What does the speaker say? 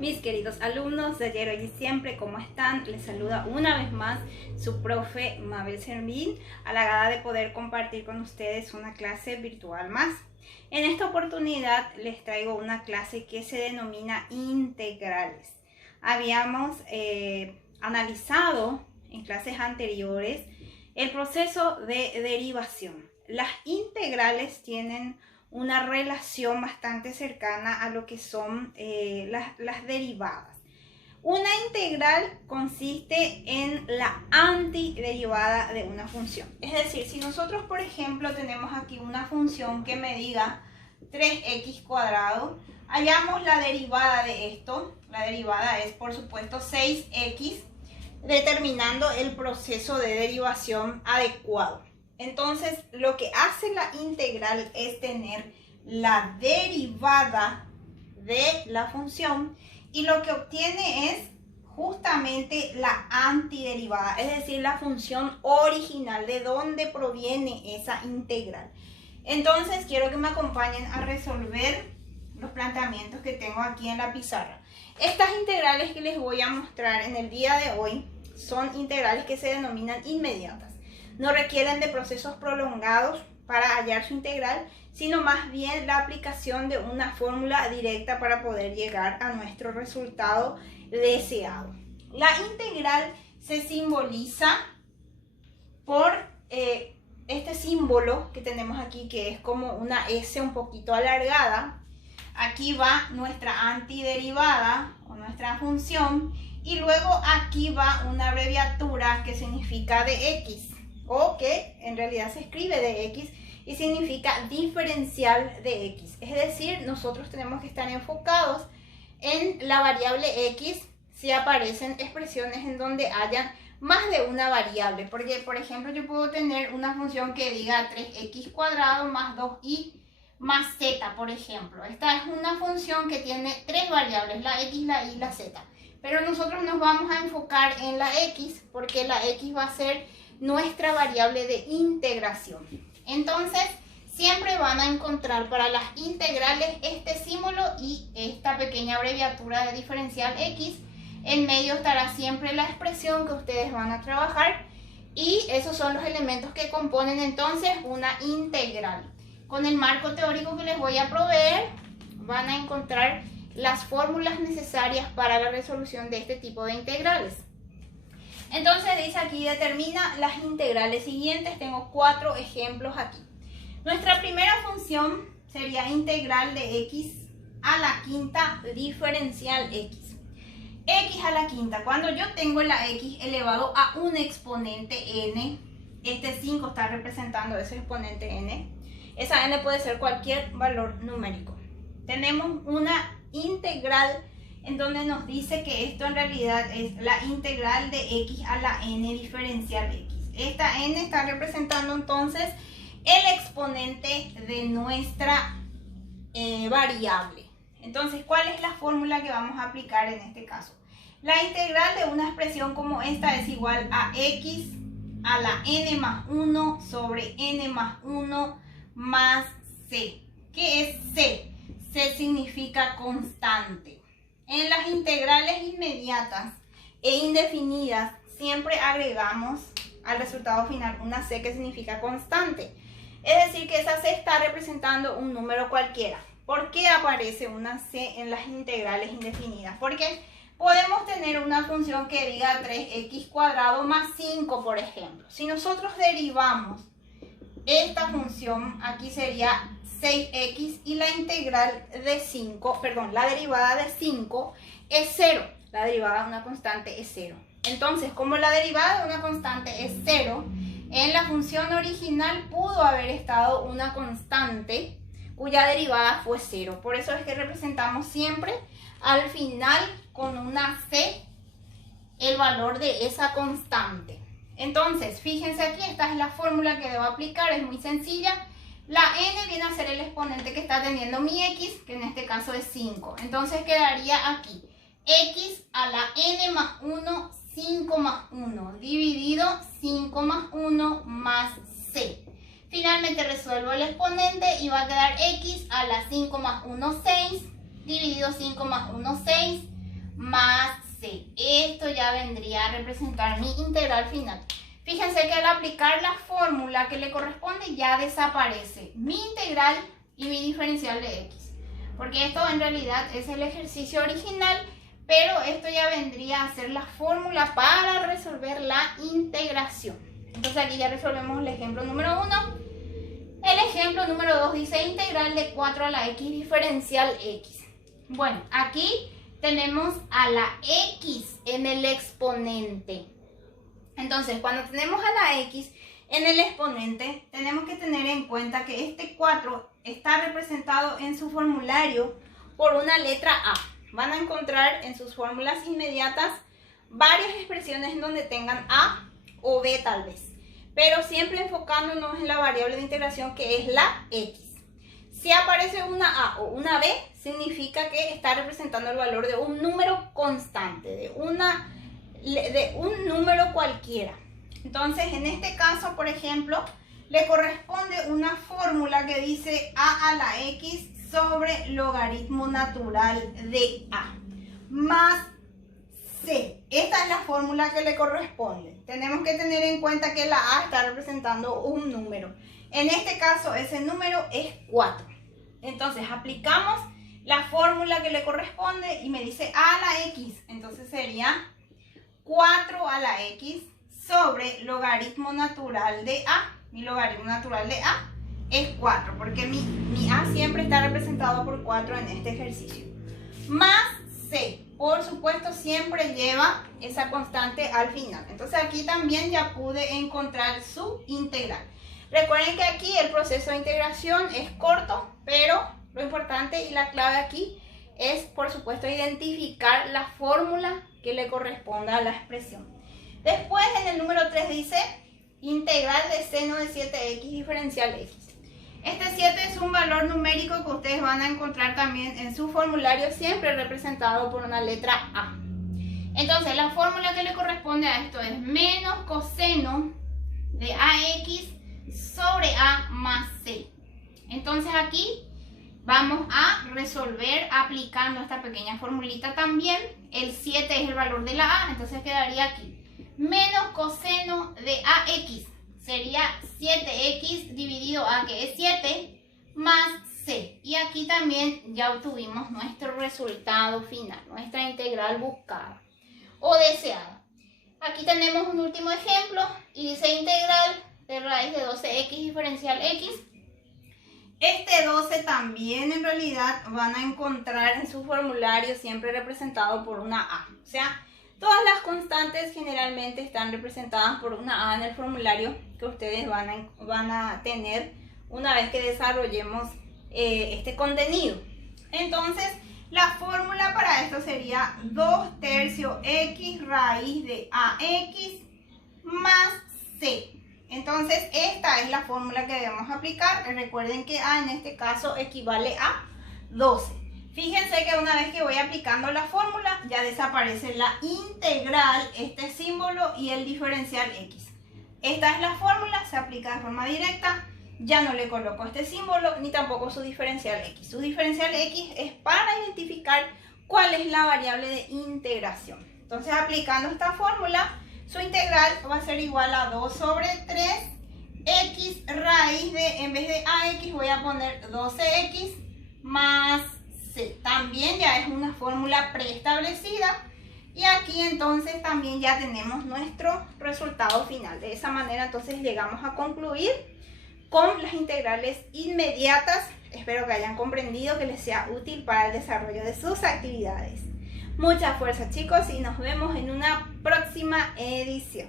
Mis queridos alumnos de ayer, hoy y siempre, ¿cómo están? Les saluda una vez más su profe Mabel Servín, halagada de poder compartir con ustedes una clase virtual más. En esta oportunidad les traigo una clase que se denomina integrales. Habíamos analizado en clases anteriores el proceso de derivación. Las integrales tienen una relación bastante cercana a lo que son las derivadas. Una integral consiste en la antiderivada de una función. Es decir, si nosotros, por ejemplo, tenemos aquí una función que me diga 3x cuadrado, hallamos la derivada de esto. La derivada es, por supuesto, 6x, determinando el proceso de derivación adecuado. Entonces, lo que hace la integral es tener la derivada de la función y lo que obtiene es justamente la antiderivada, es decir, la función original, de dónde proviene esa integral. Entonces, quiero que me acompañen a resolver los planteamientos que tengo aquí en la pizarra. Estas integrales que les voy a mostrar en el día de hoy son integrales que se denominan inmediatas. No requieren de procesos prolongados para hallar su integral, sino más bien la aplicación de una fórmula directa para poder llegar a nuestro resultado deseado. La integral se simboliza por este símbolo que tenemos aquí, que es como una S un poquito alargada. Aquí va nuestra antiderivada o nuestra función, y luego aquí va una abreviatura que significa dx, o que en realidad se escribe dx y significa diferencial de x. Es decir, nosotros tenemos que estar enfocados en la variable x si aparecen expresiones en donde hayan más de una variable. Porque, por ejemplo, yo puedo tener una función que diga 3x cuadrado más 2y más z, por ejemplo. Esta es una función que tiene tres variables, la x, la y y la z. Pero nosotros nos vamos a enfocar en la x porque la x va a ser nuestra variable de integración. Entonces, siempre van a encontrar para las integrales este símbolo y esta pequeña abreviatura de diferencial x. En medio estará siempre la expresión que ustedes van a trabajar, y esos son los elementos que componen entonces una integral. Con el marco teórico que les voy a proveer, van a encontrar las fórmulas necesarias para la resolución de este tipo de integrales. Entonces dice aquí, determina las integrales siguientes. Tengo 4 ejemplos aquí. Nuestra primera función sería integral de x a la quinta diferencial x. X a la quinta, cuando yo tengo la x elevado a un exponente n, este 5 está representando ese exponente n. Esa n puede ser cualquier valor numérico. Tenemos una integral en donde nos dice que esto en realidad es la integral de x a la n diferencial x. Esta n está representando entonces el exponente de nuestra variable. Entonces, ¿cuál es la fórmula que vamos a aplicar en este caso? La integral de una expresión como esta es igual a x a la n más 1 sobre n más 1 más c. ¿Qué es c? C significa constante. En las integrales inmediatas e indefinidas siempre agregamos al resultado final una c que significa constante. Es decir, que esa c está representando un número cualquiera. ¿Por qué aparece una c en las integrales indefinidas? Porque podemos tener una función que diga 3x cuadrado más 5, por ejemplo. Si nosotros derivamos esta función, aquí sería 6x y la integral de 5, perdón, la derivada de 5 es 0. La derivada de una constante es 0. Entonces, como la derivada de una constante es 0, en la función original pudo haber estado una constante cuya derivada fue 0. Por eso es que representamos siempre al final con una c el valor de esa constante. Entonces, fíjense aquí, esta es la fórmula que debo aplicar, es muy sencilla. La n viene a ser el exponente que está teniendo mi x, que en este caso es 5. Entonces quedaría aquí x a la n más 1, 5 más 1, dividido 5 más 1 más c. Finalmente resuelvo el exponente y va a quedar x a la 5 más 1, 6, dividido 5 más 1, 6, más c. Esto ya vendría a representar mi integral final. Fíjense que al aplicar la fórmula que le corresponde ya desaparece mi integral y mi diferencial de x. Porque esto en realidad es el ejercicio original, pero esto ya vendría a ser la fórmula para resolver la integración. Entonces aquí ya resolvemos el ejemplo número 1. El ejemplo número 2 dice integral de 4 a la x diferencial x. Bueno, aquí tenemos a la x en el exponente. Entonces, cuando tenemos a la x en el exponente, tenemos que tener en cuenta que este 4 está representado en su formulario por una letra A. Van a encontrar en sus fórmulas inmediatas varias expresiones en donde tengan A o B tal vez, pero siempre enfocándonos en la variable de integración que es la x. Si aparece una A o una B, significa que está representando el valor de un número constante, de un número cualquiera. Entonces, en este caso, por ejemplo, le corresponde una fórmula que dice a la x sobre logaritmo natural de a más c. Esta es la fórmula que le corresponde. Tenemos que tener en cuenta que la a está representando un número. En este caso, ese número es 4. Entonces, aplicamos la fórmula que le corresponde y me dice a la x. Entonces, sería 4 a la x sobre logaritmo natural de a. Mi logaritmo natural de a es 4, porque mi a siempre está representado por 4 en este ejercicio. Más c. Por supuesto, siempre lleva esa constante al final. Entonces, aquí también ya pude encontrar su integral. Recuerden que aquí el proceso de integración es corto, pero lo importante y la clave aquí es, por supuesto, identificar la fórmula que le corresponda a la expresión. Después, en el número 3 dice integral de seno de 7x diferencial x. Este 7 es un valor numérico que ustedes van a encontrar también en su formulario, siempre representado por una letra A. Entonces, la fórmula que le corresponde a esto es menos coseno de ax sobre a más c. Entonces, aquí vamos a resolver aplicando esta pequeña formulita también. El 7 es el valor de la a, entonces quedaría aquí menos coseno de ax. Sería 7x dividido a, que es 7, más c. Y aquí también ya obtuvimos nuestro resultado final, nuestra integral buscada o deseada. Aquí tenemos un último ejemplo y dice integral de raíz de 12x diferencial x. Este 12 también en realidad van a encontrar en su formulario siempre representado por una A. O sea, todas las constantes generalmente están representadas por una A en el formulario que ustedes van a tener una vez que desarrollemos este contenido. Entonces, la fórmula para esto sería 2/3 x raíz de ax más c. Entonces, esta es la fórmula que debemos aplicar. Recuerden que A en este caso equivale a 12. Fíjense que una vez que voy aplicando la fórmula, ya desaparece la integral, este símbolo y el diferencial x. Esta es la fórmula, se aplica de forma directa. Ya no le coloco este símbolo ni tampoco su diferencial x. Su diferencial x es para identificar cuál es la variable de integración. Entonces, aplicando esta fórmula, su integral va a ser igual a 2 sobre 3 x raíz de, en vez de ax voy a poner 12x más c. También ya es una fórmula preestablecida y aquí entonces también ya tenemos nuestro resultado final. De esa manera entonces llegamos a concluir con las integrales inmediatas. Espero que hayan comprendido, que les sea útil para el desarrollo de sus actividades. Mucha fuerza, chicos, y nos vemos en una próxima edición.